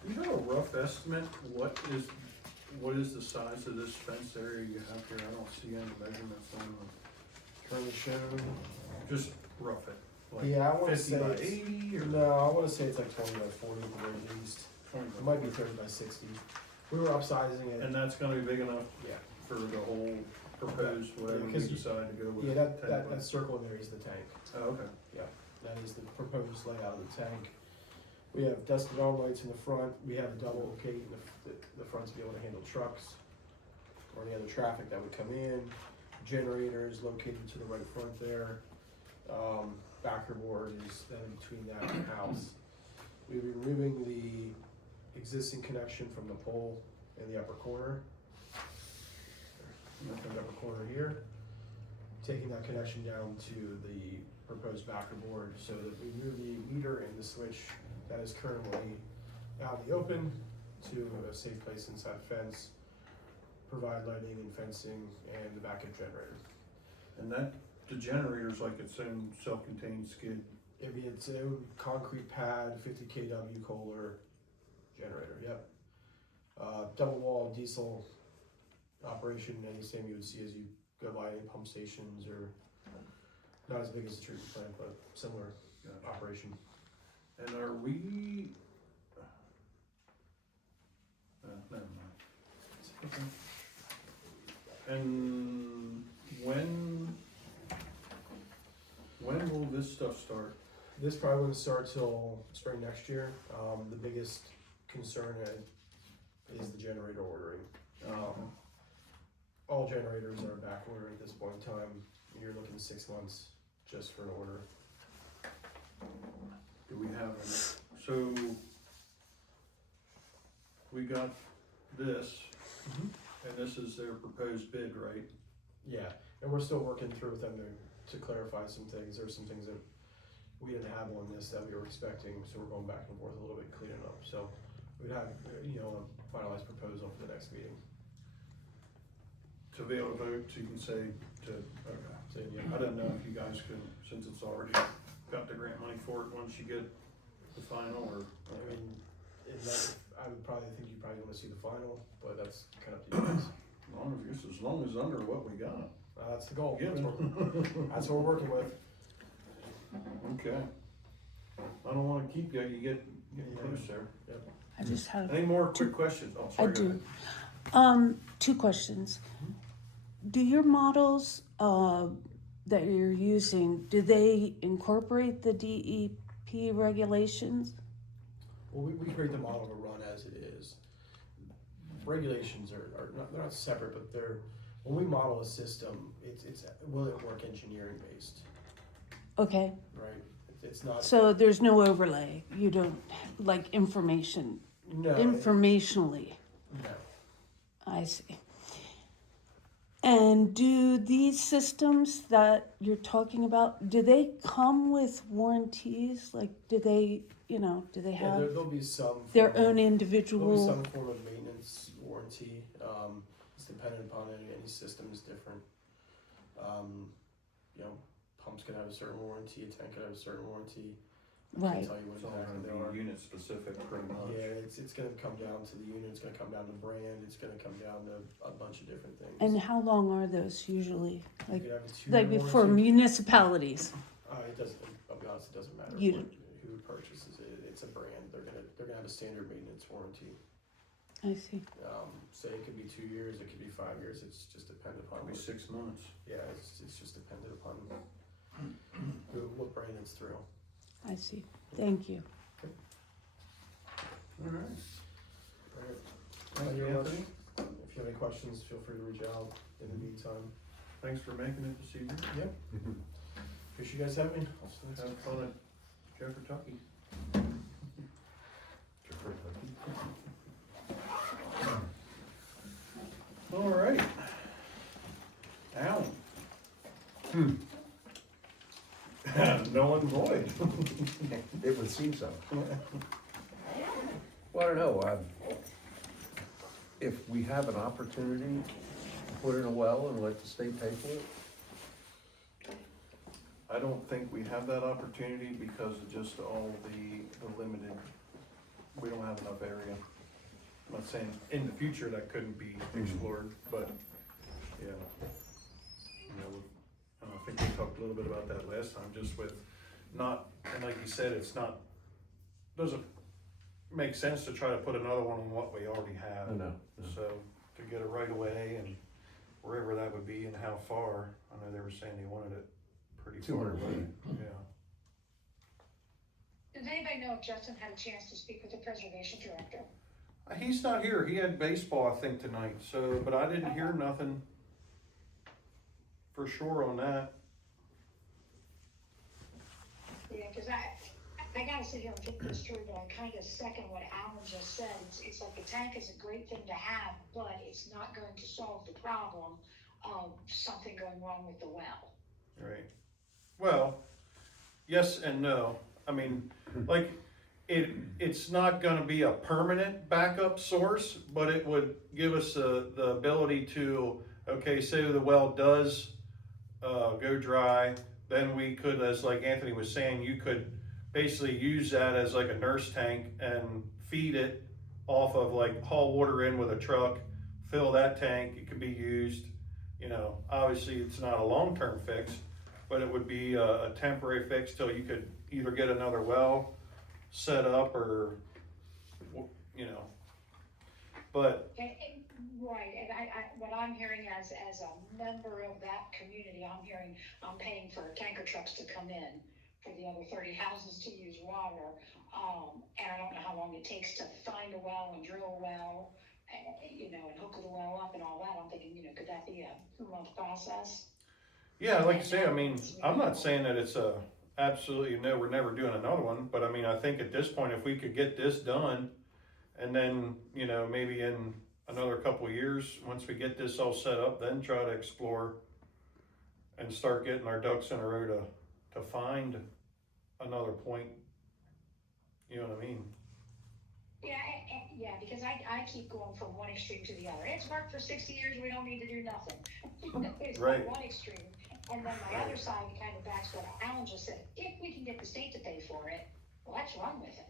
You have a rough estimate, what is the size of this fence area you have here? I don't see any measurements on them. Currently shown, Just rough it. Like yeah, I wanna 50 say by it's, 80 or? no, I wanna say it's like 20 by 40 at the very least. 20 It might be 30 by 60. We were upsizing it. And that's gonna be big enough Yeah, for the whole proposed, whatever we 'cause decide to go with? yeah, that 10 by- circle in there is the tank. Oh, okay. That is the proposed layout of the tank. We have dusted arm lights in the front. We have a double gate in the front to be able to handle trucks or any other traffic that would come in. Generators located to the right front there. Backer board is then between that and the house. We'll be removing the existing connection from the pole in the upper corner. In the upper corner here. Taking that connection down to the proposed backer board so that we move the meter and the switch that is currently out in the open to a safe place inside the fence, provide lighting and fencing and the backup generator. And that, the generator's like its own self-contained skid. It'd be its own concrete pad, 50 kW Kohler generator, yep. Double wall diesel operation, any same you would see as you go by any pump stations, or not as big as the treatment plant, but similar Gotcha. operation. And are we? Never mind. And when will this stuff start? This probably wouldn't start till spring next year. The biggest concern is the generator ordering. All generators are back ordered at this point in time. You're looking 6 months just for an order. Do we have any? So we got this, and this is their proposed bid, right? Yeah, and we're still working through with them to clarify some things. There's some things that we didn't have on this that we were expecting, so we're going back and forth a little bit, cleaning up. So we'd have, a finalized proposal for the next meeting. To be able to vote, so you can say to, okay. So, yeah. I didn't know if you guys could, since it's already got the grant money for it, once you get the final, or? I mean, I would probably think you probably want to see the final, but that's kind of up to you guys. As long as under what we got. That's the goal. Yeah. That's what we're working with. Okay. I don't wanna keep you, you get close there. I just have, Any more quick questions? Oh, I sorry, go do. ahead. 2 questions. Do your models that you're using, do they incorporate the DEP regulations? Well, we create the model to run as it is. Regulations are not, they're not separate, but when we model a system, it's will it work engineering based, Okay, right? It's not, so there's no overlay, you don't, like informationally, no. I see. And do these systems that you're talking about, do they come with warranties? Like, do they Yeah, have there'll be some. their form of- own There'll be individual? some form of maintenance warranty. It's dependent upon any system is different. Pumps could have a certain warranty, a tank could have a certain warranty. I Right. can't tell you what It's all exactly they gonna are. be unit specific pretty much. Yeah, it's gonna come down to the unit, it's gonna come down to brand, it's gonna come down to a bunch of different things. And how long are those usually? You Like, could have a 2-year for warranty. municipalities? It doesn't, I'll be honest, it doesn't matter You who purchases it, it's a brand, they're gonna have a standard maintenance warranty. I see. Say it could be 2 years, it could be 5 years, it's just dependent upon. Probably what- 6 months. Yeah, it's just dependent upon what Brandon's through. I see. Thank you. All right. Alright. Thank you, You're welcome. Anthony. If you have any questions, feel free to reach out in the meantime. Thanks for making it this evening. Appreciate you guys having me. Have fun at Jefferson Tucky. All right. Alan. No one void. It would seem so. Well, I don't know, if we have an opportunity to put in a well and let the state pay for it, I don't think we have that opportunity because of just all the limited, we don't have enough area. I'm not saying in the future that couldn't be explored, but, yeah. You know, and I think we talked a little bit about that last time, just with not, and like you said, it's not, doesn't make sense to try to put another one on what we already have. I know. So, to get it right away and wherever that would be and how far, I know they were saying they wanted it pretty far 200 away, feet. yeah. Does anybody know if Justin had a chance to speak with the preservation director? He's not here, he had baseball, I think, tonight, so, but I didn't hear nothing for sure on that. Yeah, cause I gotta sit here and think this through, but I kinda second what Alan just said. It's like the tank is a great thing to have, but it's not going to solve the problem of something going wrong with the well. Right. Well, yes and no. I mean, like, it's not gonna be a permanent backup source, but it would give us the ability to, okay, say the well does go dry, then we could, as like Anthony was saying, you could basically use that as like a nurse tank and feed it off of, like, haul water in with a truck, fill that tank, it could be used. You know, obviously it's not a long-term fix, but it would be a temporary fix till you could either get another well set up or, you know, but Right, and what I'm hearing as a member of that community, I'm paying for tanker trucks to come in for the other 30 houses to use water. And I don't know how long it takes to find a well and drill a well, and hook the well up and all that. I'm thinking, could that be a 2-month process? yeah, like I say, I mean, I'm not saying that it's a absolutely no, we're never doing another one, but I mean, I think at this point, if we could get this done, and then, maybe in another couple of years, once we get this all set up, then try to explore and start getting our ducks in a row to find another point. You know what I mean? Yeah, because I keep going from one extreme to the other. It's worked for 60 years, we don't need to do nothing. It's Right. one extreme. And then my other side kind of backs what Alan just said. If we can get the state to pay for it, let's run with it.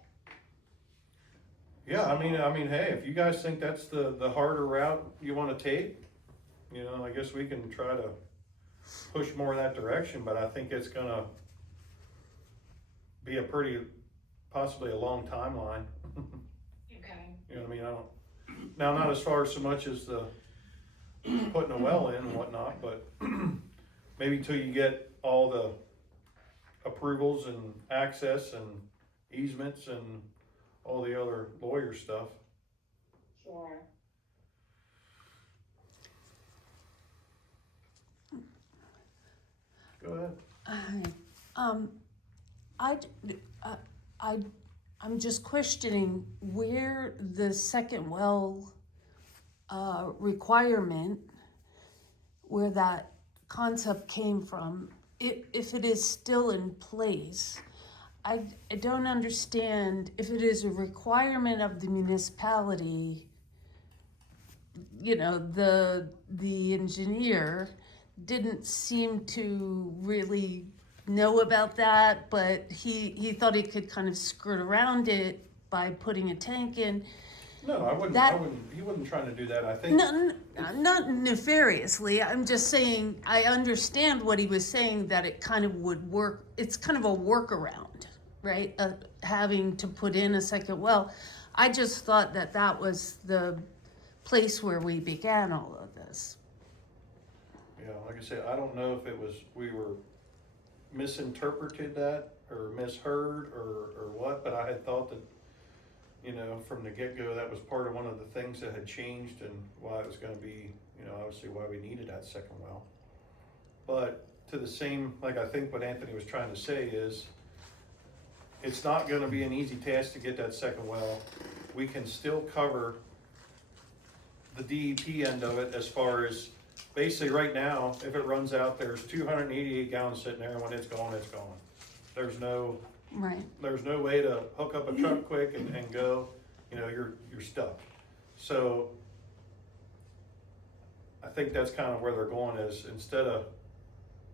Yeah, I mean, hey, if you guys think that's the harder route you want to take, I guess we can try to push more in that direction, but I think it's gonna be possibly a long timeline. Okay. You know what I mean? Not as far so much as the putting a well in and whatnot, but maybe till you get all the approvals and access and easements and all the other lawyer stuff. Sure. Go ahead. I'm just questioning where the second well requirement, where that concept came from, if it is still in place. I don't understand if it is a requirement of the municipality. The engineer didn't seem to really know about that, but he thought he could kind of skirt around it by putting a tank in. No, he wasn't trying to do that, I think. Not nefariously. I'm just saying, I understand what he was saying, that it kind of would work. It's kind of a workaround, right? Having to put in a second well. I just thought that that was the place where we began all of this. Yeah, like I said, I don't know if it was, we were misinterpreted that or misheard or what, but I had thought that, you know, from the get-go, that was part of one of the things that had changed and why it was gonna be, you know, obviously why we needed that second well. But to the same, like I think what Anthony was trying to say is, it's not gonna be an easy task to get that second well. We can still cover the DEP end of it as far as, basically right now, if it runs out, there's 288 gallons sitting there, and when it's gone, it's gone. There's no way to hook up a truck quick and go, you know, you're stuck. So I think that's kind of where they're going, is instead of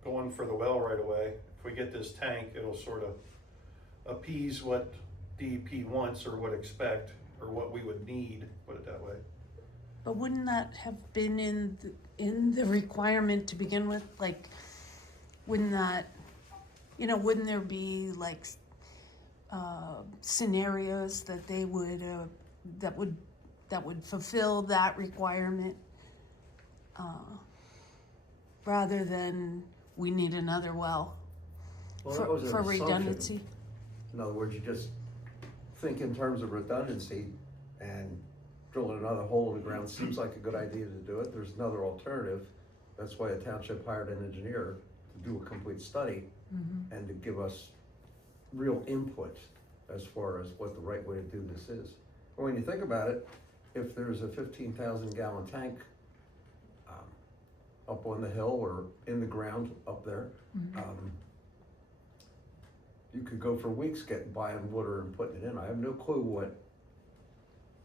going for the well right away, if we get this tank, it'll sort of appease what DEP wants or would expect, or what we would need, put it that way. But wouldn't that have been in the requirement to begin with? Like, wouldn't that, you know, wouldn't there be like scenarios that they would that would fulfill that requirement, rather than we need another well, Well, that was an for assumption. redundancy? In other words, you just think in terms of redundancy, and drilling another hole in the ground seems like a good idea to do it. There's another alternative. That's why the township hired an engineer to do a complete study and to give us real input as far as what the right way to do this is. But when you think about it, if there's a 15,000 gallon tank up on the hill or in the ground up there, you could go for weeks getting buying water and putting it in. I have no clue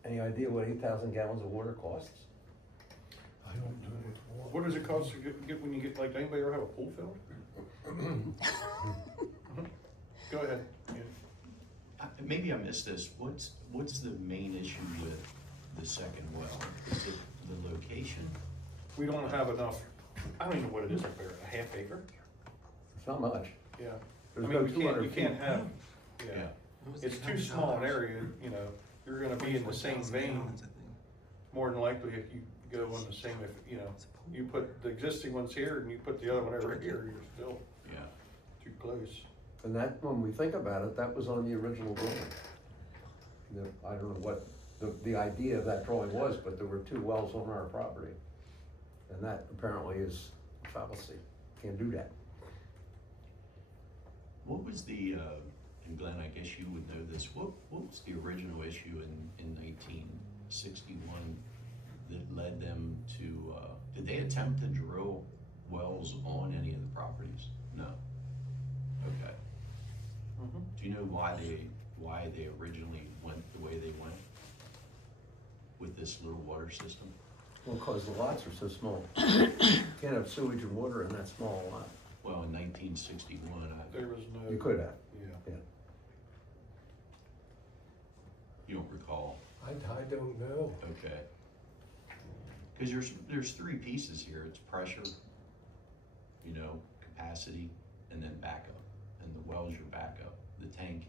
any idea what 8,000 gallons of water costs? I don't know. What does it cost to get when you get, like, anybody ever have a pool filled? Go ahead. Yeah. Maybe I missed this. What's the main issue with the second well? Is it the location? We don't have enough, I don't even know what it is up there, a half acre? It's not much. Yeah. There's I no mean, 200 we can't have, yeah. Yeah. It's too small an area, you know, you're gonna be in the same vein, more than likely if you go on the same, if, you know, you put the existing ones here and you put the other one over here, you're still Yeah. too close. And that, when we think about it, that was on the original drawing. I don't know what the idea of that drawing was, but there were two wells on our property. And that apparently is a fallacy. Can't do that. What was the, and Glenn, I guess you would know this, what was the original issue in 1961 that led them to, did they attempt to drill wells on any of the properties? No. Okay. Do you know why they originally went the way they went with this little water system? Well, because the lots are so small. Can't have sewage and water in that small lot. Well, in 1961, There was no. You could have. Yeah. you don't recall. I don't know. Okay. Because there's three pieces here. It's pressure, you know, capacity, and then backup. And the well's your backup. The tank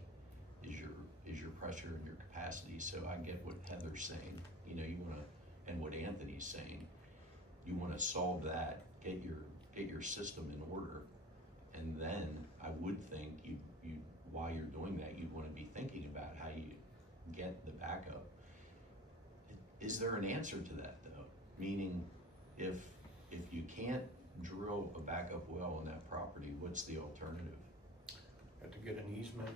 is your pressure and your capacity. So I get what Heather's saying. You know, you wanna, and what Anthony's saying. You wanna solve that, get your system in order, and then I would think you while you're doing that, you'd wanna be thinking about how you get the backup. Is there an answer to that though? Meaning, if you can't drill a backup well on that property, what's the alternative? Have to get an easement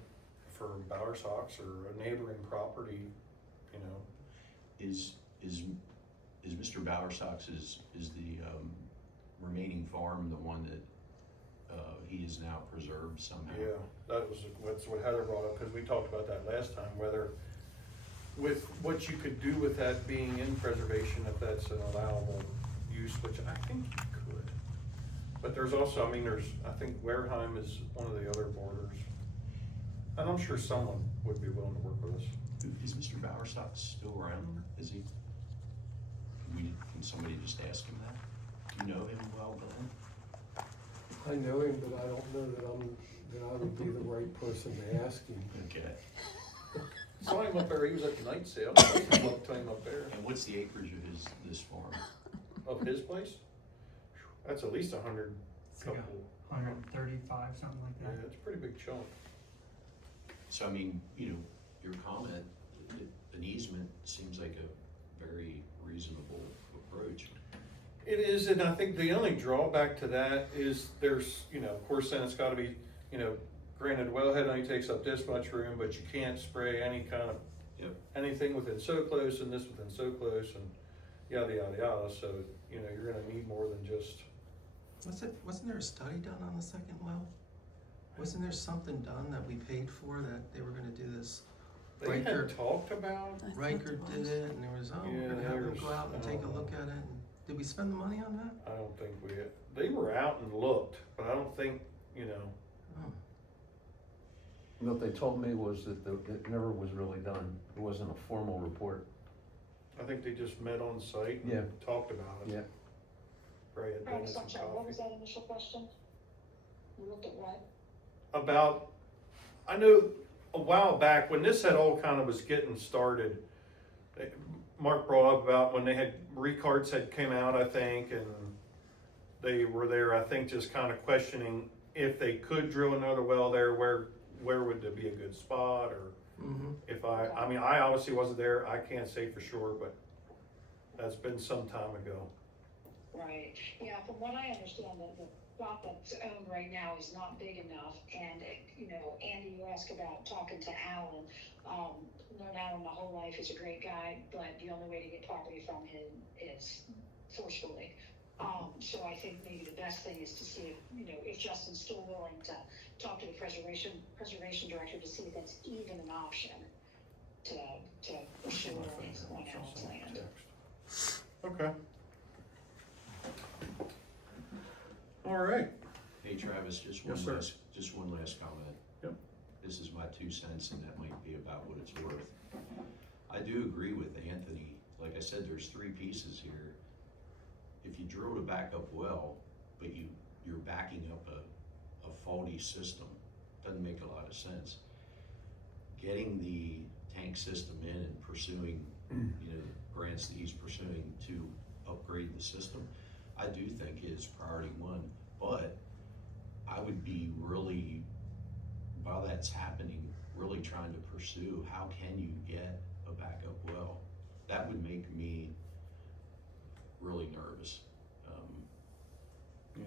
for Bower Sox or a neighboring property, you know. Is Mr. Bowersox is the remaining farm the one that he is now preserved somehow? Yeah, that's what Heather brought up, because we talked about that last time, whether with what you could do with that being in preservation, if that's an allowable use, which I think you could. But there's also, I think Wareheim is one of the other borders. And I'm sure someone would be willing to work with us. Is Mr. Bowersox still around? Is he? Can somebody just ask him that? Do you know him well, Glenn? I know him, but I don't know that I would be the right person to ask him. Okay. Saw him up there, he was at the night sale, I looked to him up there. And what's the acreage of this farm? Of his place? That's at least 100 It's like couple, 135, something like yeah, that. it's a pretty big chunk. So I mean, you know, your comment, an easement seems like a very reasonable approach. It is, and I think the only drawback to that is there's, you know, of course, then it's gotta be, you know, granted, wellhead only takes up this much room, but you can't spray any kind of, Yep. anything within so close and this within so close and yada, yada, yada, so, you know, you're gonna need more than just, Wasn't there a study done on the second well? Wasn't there something done that we paid for that they were gonna do this? they Riker, had talked about, I thought Riker it did was. it, and there was, oh, Yeah, we're gonna have them there's, go out and take a look at it. And did we spend the money on that? I don't think they were out and looked, but I don't think, you know, Oh, What they told me was that it never was really done. It wasn't a formal report. I think they just met on site Yeah. and talked about it. Yeah. Probably had donuts I'm and sorry, what coffee. was that initial question? You looked at what? About, I know a while back, when this had all kind of was getting started, Mark brought up about when they had, recards had came out, I think, and they were there, I think, just kind of questioning if they could drill another well there, where would there be a good spot, or mm-hmm. if I mean, I obviously wasn't there, I can't say for sure, but that's been some time ago. Right, yeah, from what I understand, the plot that's owned right now is not big enough, and, you know, Andy, you asked about talking to Alan, known Alan my whole life, he's a great guy, but the only way to get property from him is forcefully. So I think maybe the best thing is to see if, you know, if Justin's still willing to talk to the preservation director to see if that's even an option to pursue on Alan's land. Okay. All right. Hey Travis, just Yes, sir. just one last comment. Yep. This is my 2 cents, and that might be about what it's worth. I do agree with Anthony. Like I said, there's 3 pieces here. If you drilled a backup well, but you're backing up a faulty system, doesn't make a lot of sense. Getting the tank system in and pursuing, you know, grants that he's pursuing to upgrade the system, I do think is priority 1, but I would be really, while that's happening, really trying to pursue how can you get a backup well. That would make me really nervous. Yeah,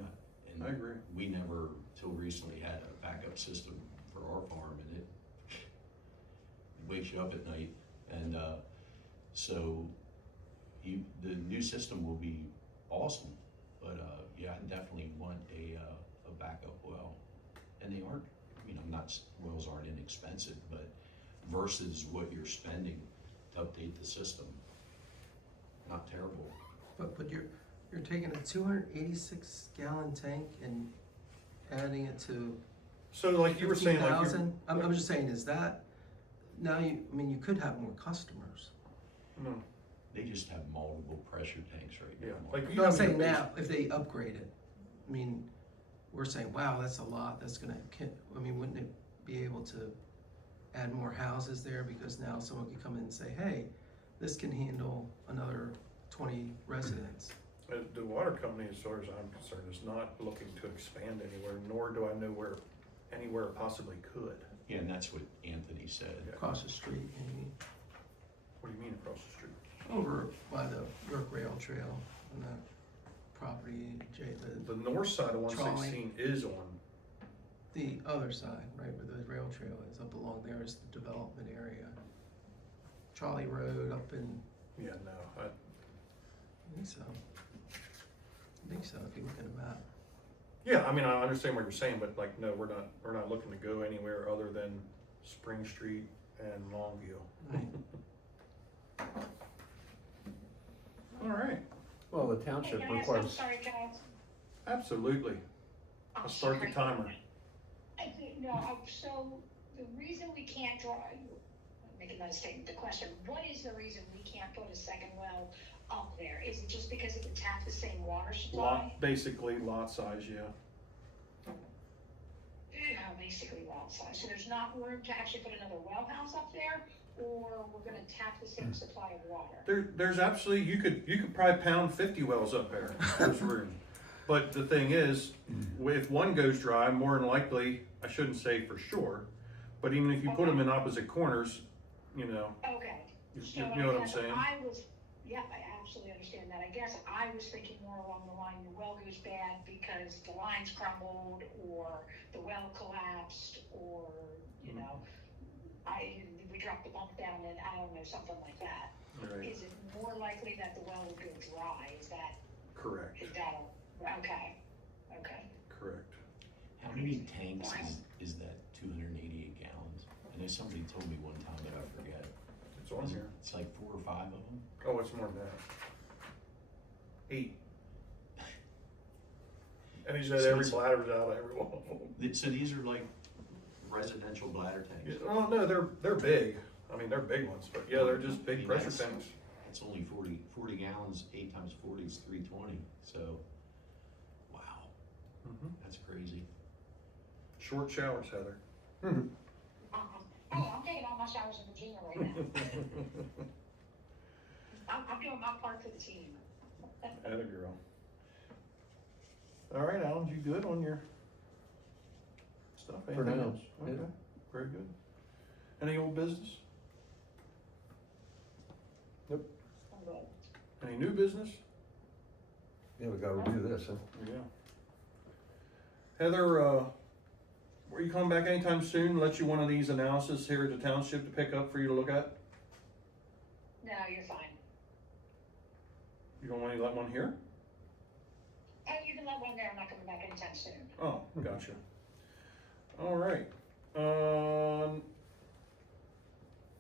And I agree. we never, till recently, had a backup system for our farm, and it wakes you up at night. And so the new system will be awesome, but yeah, I definitely want a backup well. And they aren't, you know, wells aren't inexpensive, but versus what you're spending to update the system, not terrible. But you're taking a 286 gallon tank and adding it to So like you were saying, like 15,000? I'm just saying, is that, now I mean, you could have more customers. no, They just have multiple pressure tanks right now. yeah, like you No, I'm have your saying base- now, if they upgrade it, I mean, we're saying, wow, that's a lot, that's gonna, I mean, wouldn't it be able to add more houses there, because now someone could come in and say, hey, this can handle another 20 residents. The water company, as far as I'm concerned, is not looking to expand anywhere, nor do I know anywhere it possibly could. Yeah, and that's what Anthony said. Across the street, maybe, What do you mean across the street? over by the York Rail Trail and the property, The north side of one Trolley. 16 is on, the other side, right, where the rail trail is, up along there is the development area. Trolley Road up in, yeah, no, I think so. I think so, if you look at a map. yeah, I mean, I understand what you're saying, but like, no, we're not looking to go anywhere other than Spring Street and Longview. Right. All right, Well, the Hey, township can I ask, I'm requires, sorry, guys. absolutely. I'll start the timer. So the reason we can't draw, I'm making that statement, the question, what is the reason we can't put a second well up there? Is it just because it would tap the same water supply? Basically lot size, yeah. Yeah, basically lot size, so there's not room to actually put another well house up there? or we're gonna tap the same supply of water? There's absolutely, you could probably pound 50 wells up there, there's room. But the thing is, if one goes dry, more than likely, I shouldn't say for sure, but even if you put them in opposite corners, you know, Okay. you know what I'm saying? Yeah, I absolutely understand that. I guess I was thinking more along the line, the well goes bad because the lines crumbled, or the well collapsed, or, you know, we dropped the pump down and I don't know, something like that. Right, Is it more likely that the well would go dry? correct, Okay, okay. correct. How many tanks is that 288 gallons? I know somebody told me one time, but I forget. It's on here. It's like 4 or 5 of them? Oh, it's more than that. 8. And he said So every it's- bladder's out of every one of them. So these are like residential bladder tanks? Oh, no, they're big. I mean, they're big ones, but yeah, they're just big pressure Nice. tanks. It's only 40 gallons, 8 times 40 is 320, so, wow, that's crazy. Short showers, Heather. Hey, I'm taking all my showers in Virginia right now. I'm doing my part for the team. Atta girl. All right, Alan, you good on your stuff? For Anything now, else? yeah. Okay, very good. Any old business? I'm good. Any new business? Yeah, we gotta review this, huh? Yeah. Heather, are you coming back anytime soon? Let you one of these analysis here at the township to pick up for you to look at? No, you're fine. You don't want to let one here? Oh, you can let one there. I'm not coming back anytime soon. Oh, gotcha. All right.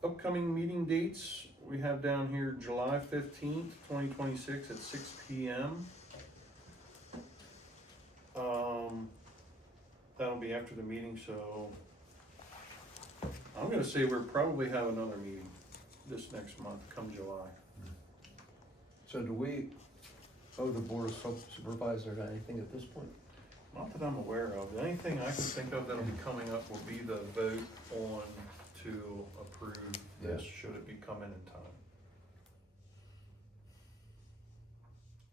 Upcoming meeting dates, we have down here July 15th, 2026 at 6 p.m. That'll be after the meeting, so I'm gonna say we'll probably have another meeting this next month, come July. So do we owe the board of supervisors anything at this point? Not that I'm aware of. The only thing I can think of that'll be coming up will be the vote on to approve this, Yeah. should it be coming in time.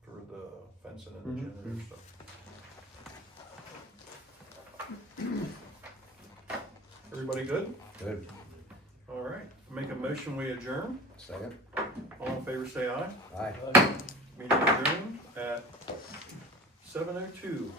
For the fencing and the Mhm, generator stuff. Everybody good? Good. All right, make a motion, we adjourn. Second? All in favor, say aye. Aye. Meeting adjourned at 7:02.